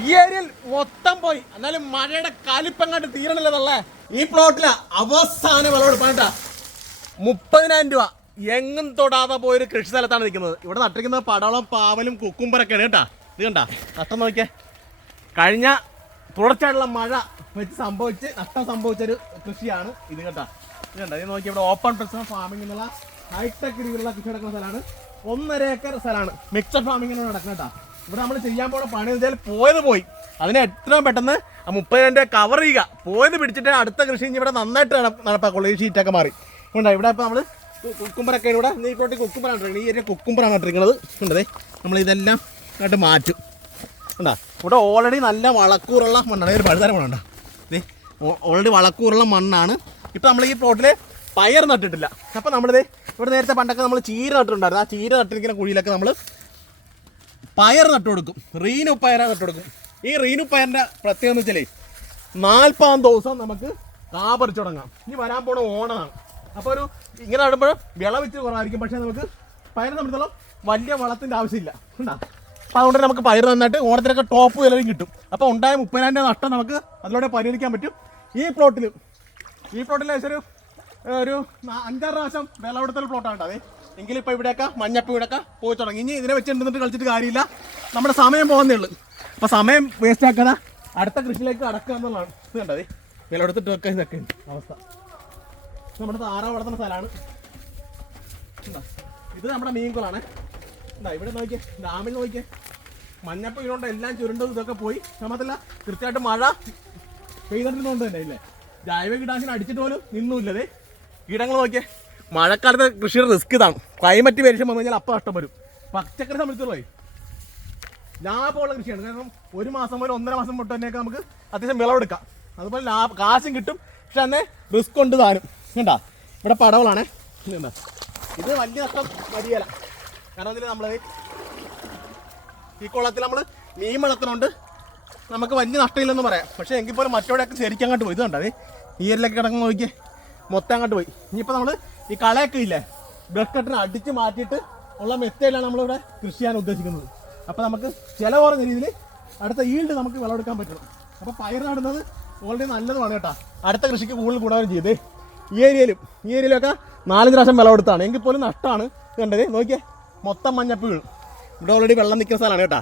ഈ ഏരിയയിൽ മൊത്തം പോയി. എന്നാലും മഴയുടെ കാലിപ്പങ്ങാട്ട് തീരണല്ലേ ഈ പ്ലോട്ടിൽ അവസാന വിളവെടുപ്പാണ് മുപ്പതിനായിരം രൂപ. എങ്ങും തൊടാതെ പോയൊരു കൃഷി സ്ഥലത്താണ് നിൽക്കുന്നത്. ഇവിടെ നട്ടിരിക്കുന്നത് പടവളം പാവലും കുക്കുംബറൊക്കെയാണ് കേട്ടാ. ഇത് കണ്ടാ? നഷ്ടം നോക്കിയേ. കഴിഞ്ഞ തുടർച്ചയായിട്ടുള്ള മഴ വെച്ച് സംഭവിച്ച് നഷ്ടം സംഭവിച്ചൊരു കൃഷിയാണ് ഇത് കേട്ടാ. ഇത് കണ്ട? ഇത് നോക്കി ഇവിടെ ഓപ്പൺ പ്രശ്നം ഫാമിംഗ് എന്നുള്ള ഹൈടെക് രീതിയിലുള്ള കൃഷി നടക്കുന്ന സ്ഥലമാണ്. ഒന്നര ഏക്കർ സ്ഥലമാണ്. മിക്സഡ് ഫാമിംഗ് നടക്കുന്നത് കേട്ടാ. ഇവിടെ നമ്മൾ ചെയ്യാൻ പോണ പണി വെച്ചാൽ പോയത് പോയി. അതിനെ എത്രയും പെട്ടെന്ന് ആ രൂപ കവർ ചെയ്യുക. പോയത് പിടിച്ചിട്ട് അടുത്ത കൃഷി ഇവിടെ നന്നായിട്ട് നട- നടപ്പാക്കുള്ളൂ. ഈ ഷീറ്റൊക്കെ മാറി. ഉണ്ടോ ഇവിടെ ഇപ്പോൾ നമ്മൾ കുക്കുമ്പറൊക്കെ ഇവിടെ നീ പോട്ടി ഇട്ടിരിക്കുന്നത്. ഈ ഒരു കുക്കുമ്പറാണ് ഇട്ടിരിക്കുന്നത് ഉണ്ടതേ നമ്മൾ ഇതെല്ലാം ആയിട്ട് മാറ്റും. ഉണ്ടാ ഇവിടെ ഓൾറെഡി നല്ല വളക്കൂറുള്ള മണ്ണാണ്. ഒരു പഴുതര മണ്ണുണ്ടോ? ദേ ഓൾറെഡി വളക്കൂറുള്ള മണ്ണാണ്. ഇപ്പം നമ്മൾ ഈ പ്ലോട്ടിൽ പയർ നട്ടിട്ടില്ല. അപ്പം നമ്മളിത് ഇവിടെ നേരത്തെ പണ്ടൊക്കെ നമ്മൾ ചീര നട്ടിട്ടുണ്ടായിരുന്നു. ആ ചീര നട്ടിരിക്കുന്ന കുഴിയിലൊക്കെ നമ്മൾ പയർ നട്ടു കൊടുക്കും റീനു പയർ നട്ടു കൊടുക്കും ഈ റീനു പയറിന്റെ പ്രത്യേകത എന്ന് വെച്ചാലേ നാൽപ്പതാം ദിവസം നമുക്ക് കാപറിച്ചു തുടങ്ങാം. ഇനി വരാൻ പോണ ഓണമാണ്. അപ്പോൾ ഒരു ഇങ്ങനെ നടുമ്പോൾ വിളവിച്ച് കുറവായിരിക്കും. പക്ഷേ നമുക്ക് പയർ സംബന്ധിച്ചോളം വലിയ വളത്തിന്റെ ആവശ്യമില്ല. ഉണ്ടാ? അപ്പോൾ അതുകൊണ്ട് നമുക്ക് പയർ നന്നായിട്ട് ഓണത്തിനൊക്കെ ടോപ്പ് വിലയും കിട്ടും. അപ്പോൾ ഉണ്ടായ മുപ്പതിനായിരം രൂപ നഷ്ടം നമുക്ക് അതിലൂടെ പരിഹരിക്കാൻ പറ്റും. ഈ പ്ലോട്ടിൽ ഈ പ്ലോട്ടിൽ ഏകദേശം ഒരു അഞ്ചാറ് പ്രാവശ്യം വിളവെടുത്തൽ പ്ലോട്ടാണ് അതെ. എങ്കിലും ഇപ്പോൾ ഇവിടെയൊക്കെ മഞ്ഞപ്പ് ഇവിടെയൊക്കെ പോയി തുടങ്ങി. ഇനി ഇതിനെ വെച്ചിട്ട് കളിച്ചിട്ട് കാര്യമില്ല. നമ്മുടെ സമയം പോകുന്നേ ഉള്ളൂ. അപ്പോൾ സമയം വേസ്റ്റ് ആക്കാതെ അടുത്ത കൃഷിയിലേക്ക് അടക്കുക എന്നുള്ളതാണ്. കണ്ടതേ വിളവെടുത്തിട്ട് വെക്കുക ഇതൊക്കെ. അവസ്ഥ. നമ്മുടെ താറാവ് വളർത്തുന്ന സ്ഥലമാണ്? ഇത്. നമ്മുടെ മീൻകുളാണ് എന്താ ഇവിടെ നോക്കിയേ. ഡാമിൽ നോക്കിയേ. മഞ്ഞപ്പ് ഇതുകൊണ്ട് എല്ലാം ചുരുണ്ടും ഇതൊക്കെ പോയി. നമ്മത്തില്ല കൃത്യമായിട്ട് മഴ പെയ്തിട്ടുണ്ടോണ്ട് തന്നെ ഇല്ലേ? ജൈവ കീടാശിനി അടിച്ചിട്ട് പോലും നിന്നുമില്ലതേ കീടങ്ങൾ നോക്കിയേ. മഴക്കാലത്ത് കൃഷിയുടെ റിസ്ക് ഇതാണ്. ക്ലൈമറ്റ് വേരിയേഷൻ വന്നു കഴിഞ്ഞാൽ അപ്പം നഷ്ടം വരും. പച്ചക്കറി സംബന്ധിച്ചുള്ള ലാഭമുള്ള കൃഷിയാണ്. കാരണം ഒരു മാസം മുതൽ ഒന്നര മാസം തൊട്ട് തന്നെയൊക്കെ നമുക്ക് അത്യാവശ്യം വിളവെടുക്കാം. അതുപോലെ ലാഭം കാശും കിട്ടും. പക്ഷെ തന്നെ റിസ്ക് ഉണ്ട് താനും. കണ്ടാ? ഇവിടെ പടവളാണേ. ഇത് വലിയ നഷ്ടം വരികയില്ല കാരണം ഇതിൽ നമ്മൾ ഈ കുളത്തിൽ നമ്മൾ മീൻ വളർത്തുന്നുണ്ട് നമുക്ക് വലിയ നഷ്ടമില്ലെന്ന് പറയാം. പക്ഷേ എങ്കിൽ പോലും മറ്റോടെയൊക്കെ ശരിക്കും അങ്ങോട്ട് പോയി. ഇത് കണ്ടേ? ഈ ഏരിയയിലൊക്കെ കിടക്കുന്ന നോക്കിയേ. മൊത്തം അങ്ങോട്ട് പോയി. ഇനിയിപ്പോൾ നമ്മൾ ഈ കളയൊക്കെ ഇല്ലേ? ബ്രഷ് കട്ടിനെ അടിച്ച് മാറ്റിയിട്ട് ഉള്ള മെത്തേഡിലാണ് നമ്മളിവിടെ കൃഷി ചെയ്യാൻ ഉദ്ദേശിക്കുന്നത്. അപ്പോൾ നമുക്ക് ചില കുറഞ്ഞ രീതിയിൽ അടുത്ത ഈൽഡ് നമുക്ക് വിളവെടുക്കാൻ പറ്റണം അപ്പോൾ പയർ നടുന്നത് ഓൾറെഡി നല്ലതുമാണ് കേട്ടോ. അടുത്ത കൃഷിക്ക് കൂടുതൽ ഗുണകരം ചെയ്തേ ഈ ഏരിയയിലും ഈ ഏരിയയിലൊക്കെ നാലഞ്ച് പ്രാവശ്യം വിളവെടുത്താണ്. എങ്കിൽ പോലും നഷ്ടമാണ് കണ്ടത് നോക്കിയേ മൊത്തം മഞ്ഞപ്പ് ഇവിടെ ഓൾറെഡി വെള്ളം നിൽക്കുന്ന സ്ഥലമാണ് കേട്ടോ.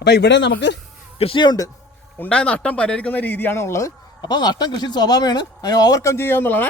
അപ്പോൾ ഇവിടെ നമുക്ക് കൃഷിയുണ്ട്. ഉണ്ടായ നഷ്ടം പരിഹരിക്കുന്ന രീതിയാണ് ഉള്ളത്. അപ്പോൾ നഷ്ടം കൃഷി സ്വഭാവമാണ് അതിനെ ഓവർകം ചെയ്യുക എന്നുള്ളതാണ്